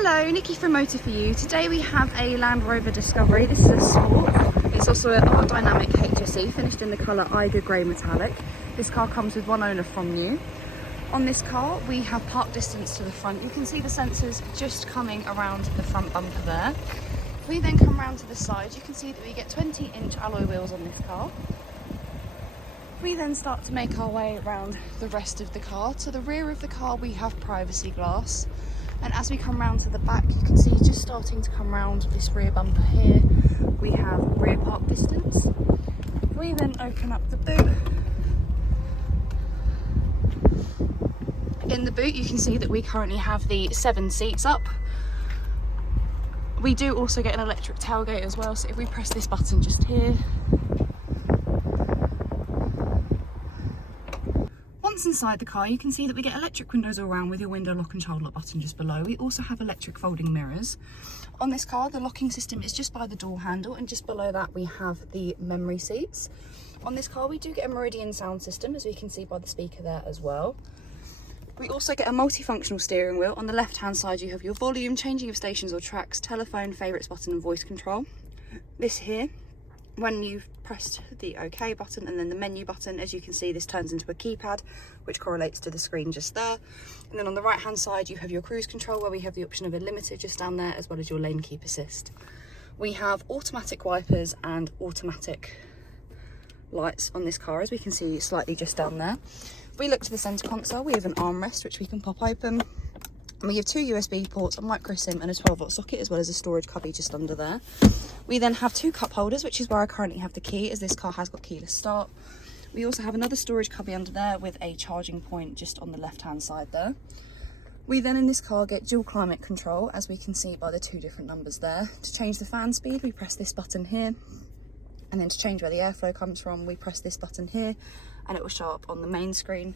Hello, Nikki from Motor For You. Today we have a Land Rover Discovery. This is a Sport. It's also a dynamic HSE, finished in the colour Eiger Grey Metallic. This car comes with one owner from new. On this car we have park distance to the front. You can see the sensors just coming around the front bumper there. If we then come around to the side, you can see that we get 20-inch alloy wheels on this car. We then start to make our way around the rest of the car. To the rear of the car we have privacy glass. And as we come round to the back, you can see just starting to come round this rear bumper here, we have rear park distance. We then open up the boot. In the boot you can see that we currently have the 7 seats up. We do also get an electric tailgate as well, so if we press this button just here, once inside the car you can see that we get electric windows all around with your window lock and child lock button just below. We also have electric folding mirrors. On this car the locking system is just by the door handle, and just below that we have the memory seats. On this car we do get a Meridian sound system, as we can see by the speaker there as well. We also get a multifunctional steering wheel. On the left hand side you have your volume, changing of stations or tracks, telephone, favourites button and voice control. This here, when you've pressed the OK button and then the menu button, as you can see this turns into a keypad which correlates to the screen just there. And then on the right hand side you have your cruise control, where we have the option of a limiter just down there, as well as your lane keep assist. We have automatic wipers and automatic lights on this car, as we can see slightly just down there. If we look to the centre console, we have an armrest which we can pop open. And we have 2 USB ports, a micro SIM and a 12-volt socket, as well as a storage cubby just under there. We then have 2 cup holders, which is where I currently have the key, as this car has got keyless start. We also have another storage cubby under there with a charging point just on the left-hand side there. We then in this car get dual climate control, as we can see by the 2 different numbers there. To change the fan speed, we press this button here. And then to change where the airflow comes from, we press this button here, and it will show up on the main screen.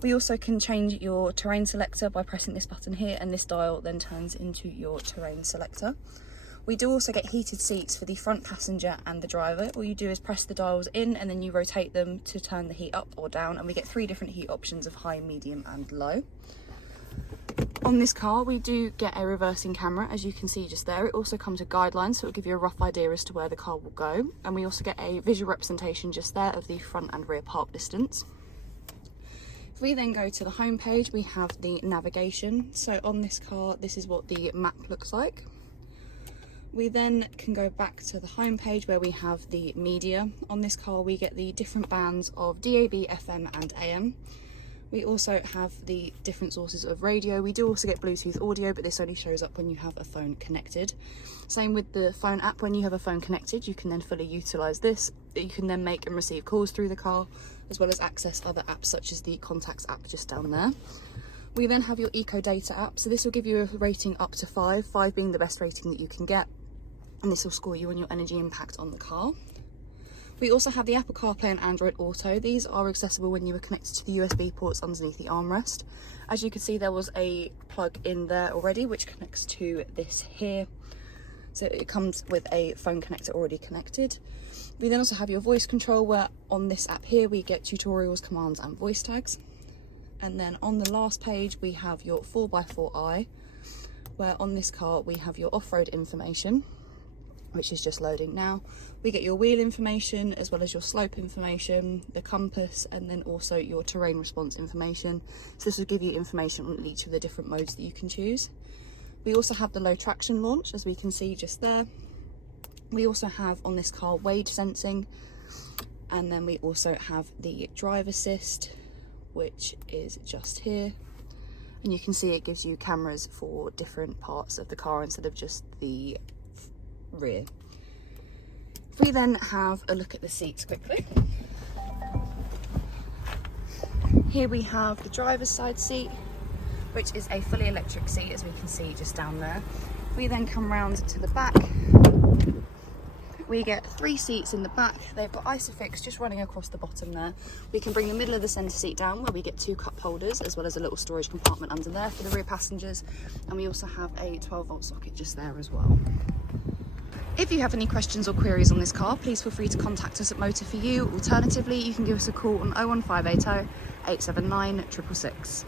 We also can change your terrain selector by pressing this button here, and this dial then turns into your terrain selector. We do also get heated seats for the front passenger and the driver. All you do is press the dials in and then you rotate them to turn the heat up or down, and we get 3 different heat options of high, medium and low. On this car we do get a reversing camera, as you can see just there. It also comes with guidelines, so it'll give you a rough idea as to where the car will go. And we also get a visual representation just there of the front and rear park distance. If we then go to the home page, we have the navigation. So on this car this is what the map looks like. We then can go back to the home page where we have the media. On this car we get the different bands of DAB, FM and AM. We also have the different sources of radio. We do also get Bluetooth audio, but this only shows up when you have a phone connected. Same with the phone app. When you have a phone connected, you can then fully utilise this. You can then make and receive calls through the car, as well as access other apps such as the Contacts app just down there. We then have your Eco Data app. So this will give you a rating up to 5, 5 being the best rating that you can get. And this will score you on your energy impact on the car. We also have the Apple CarPlay and Android Auto. These are accessible when you are connected to the USB ports underneath the armrest. As you can see, there was a plug in there already which connects to this here. So it comes with a phone connector already connected. We then also have your voice control, where on this app here we get tutorials, commands and voice tags. And then on the last page we have your 4x4i, where on this car we have your off-road information, which is just loading now. We get your wheel information, as well as your slope information, the compass, and then also your terrain response information. So this will give you information on each of the different modes that you can choose. We also have the low traction launch, as we can see just there. We also have on this car wade sensing, and then we also have the drive assist, which is just here. And you can see it gives you cameras for different parts of the car instead of just the rear. If we then have a look at the seats quickly, here we have the driver's side seat, which is a fully electric seat, as we can see just down there. We then come round to the back. We get 3 seats in the back. They've got Isofix just running across the bottom there. We can bring the middle of the centre seat down, where we get 2 cup holders, as well as a little storage compartment under there for the rear passengers. And we also have a 12-volt socket just there as well. If you have any questions or queries on this car, please feel free to contact us at Motor For You. Alternatively, you can give us a call on 01580 879 666.